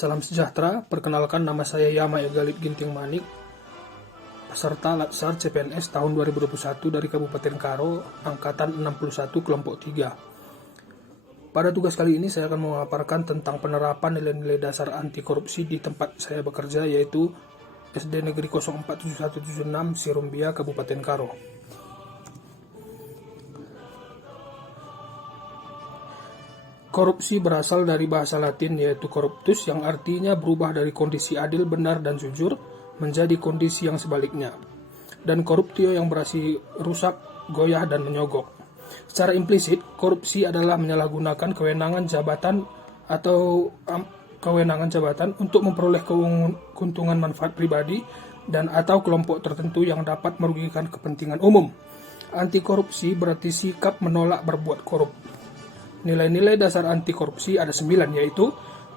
Salam sejahtera, perkenalkan nama saya Yama Egalit Ginting Manik, peserta Latsar CPNS tahun 2021 dari Kabupaten Karo, Angkatan 61 Kelompok 3. Pada tugas kali ini saya akan memaparkan tentang penerapan nilai-nilai dasar anti korupsi di tempat saya bekerja, yaitu SD Negeri 047176 Sirumbia, Kabupaten Karo. Korupsi berasal dari bahasa Latin yaitu corruptus, yang artinya berubah dari kondisi adil, benar, dan jujur menjadi kondisi yang sebaliknya, dan corruptio yang berarti rusak, goyah, dan menyogok. Secara implisit, korupsi adalah menyalahgunakan kewenangan jabatan untuk memperoleh keuntungan manfaat pribadi dan atau kelompok tertentu yang dapat merugikan kepentingan umum. Anti korupsi berarti sikap menolak berbuat korup. Nilai-nilai dasar anti korupsi ada 9, yaitu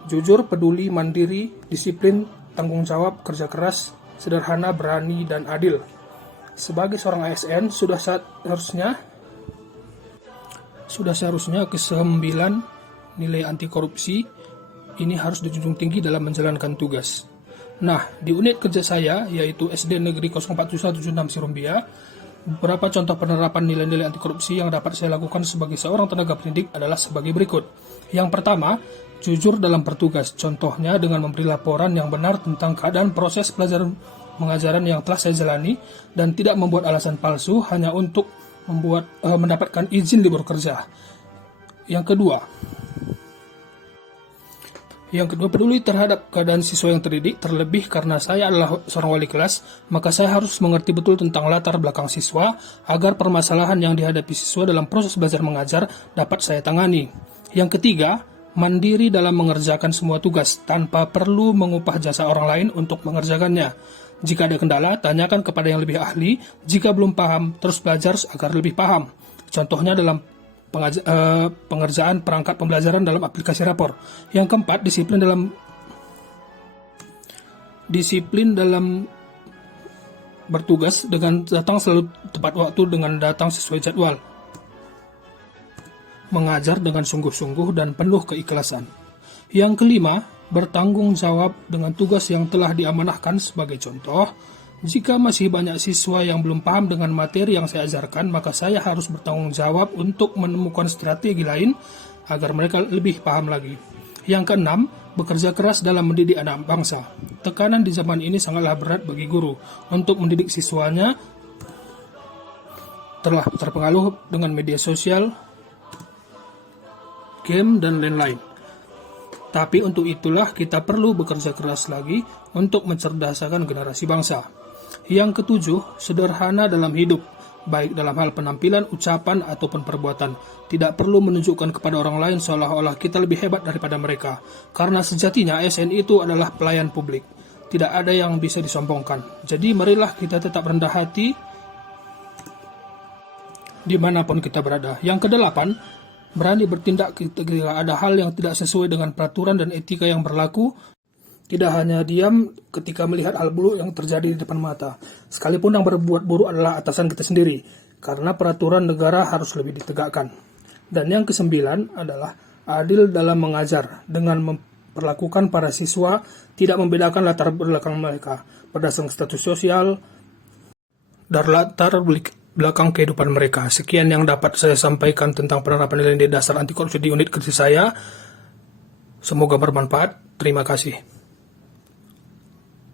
jujur, peduli, mandiri, disiplin, tanggung jawab, kerja keras, sederhana, berani, dan adil. Sebagai seorang ASN, sudah seharusnya ke-9 nilai anti korupsi ini harus dijunjung tinggi dalam menjalankan tugas. Nah, di unit kerja saya, yaitu SD Negeri 047176 Sirumbia, beberapa contoh penerapan nilai-nilai anti korupsi yang dapat saya lakukan sebagai seorang tenaga pendidik adalah sebagai berikut. Yang pertama, jujur dalam bertugas. Contohnya dengan memberi laporan yang benar tentang keadaan proses pelajaran pengajaran yang telah saya jalani dan tidak membuat alasan palsu hanya untuk mendapatkan izin libur kerja. Yang kedua, peduli terhadap keadaan siswa yang terdidik, terlebih karena saya adalah seorang wali kelas, maka saya harus mengerti betul tentang latar belakang siswa agar permasalahan yang dihadapi siswa dalam proses belajar mengajar dapat saya tangani. Yang ketiga, mandiri dalam mengerjakan semua tugas tanpa perlu mengupah jasa orang lain untuk mengerjakannya. Jika ada kendala, tanyakan kepada yang lebih ahli. Jika belum paham, terus belajar agar lebih paham. Contohnya dalam pengerjaan perangkat pembelajaran dalam aplikasi rapor. Yang keempat, disiplin dalam bertugas dengan datang selalu tepat waktu dengan datang sesuai jadwal. Mengajar dengan sungguh-sungguh dan penuh keikhlasan. Yang kelima, bertanggung jawab dengan tugas yang telah diamanahkan. Sebagai contoh, jika masih banyak siswa yang belum paham dengan materi yang saya ajarkan, maka saya harus bertanggung jawab untuk menemukan strategi lain agar mereka lebih paham lagi. Yang keenam, bekerja keras dalam mendidik anak bangsa. Tekanan di zaman ini sangatlah berat bagi guru untuk mendidik siswanya, telah terpengaruh dengan media sosial, game, dan lain-lain. Tapi untuk itulah kita perlu bekerja keras lagi untuk mencerdasakan generasi bangsa. Yang ketujuh, sederhana dalam hidup, baik dalam hal penampilan, ucapan, ataupun perbuatan. Tidak perlu menunjukkan kepada orang lain seolah-olah kita lebih hebat daripada mereka, karena sejatinya ASN itu adalah pelayan publik. Tidak ada yang bisa disombongkan. Jadi marilah kita tetap rendah hati dimanapun kita berada. Yang kedelapan, berani bertindak ketika ada hal yang tidak sesuai dengan peraturan dan etika yang berlaku. Tidak hanya diam ketika melihat hal buruk yang terjadi di depan mata, sekalipun yang berbuat buruk adalah atasan kita sendiri, karena peraturan negara harus lebih ditegakkan. Dan yang kesembilan adalah adil dalam mengajar, dengan memperlakukan para siswa tidak membedakan latar belakang mereka berdasarkan status sosial dan latar belakang kehidupan mereka. Sekian yang dapat saya sampaikan tentang penerapan nilai dasar anti korupsi di unit kerja saya. Semoga bermanfaat. Terima kasih.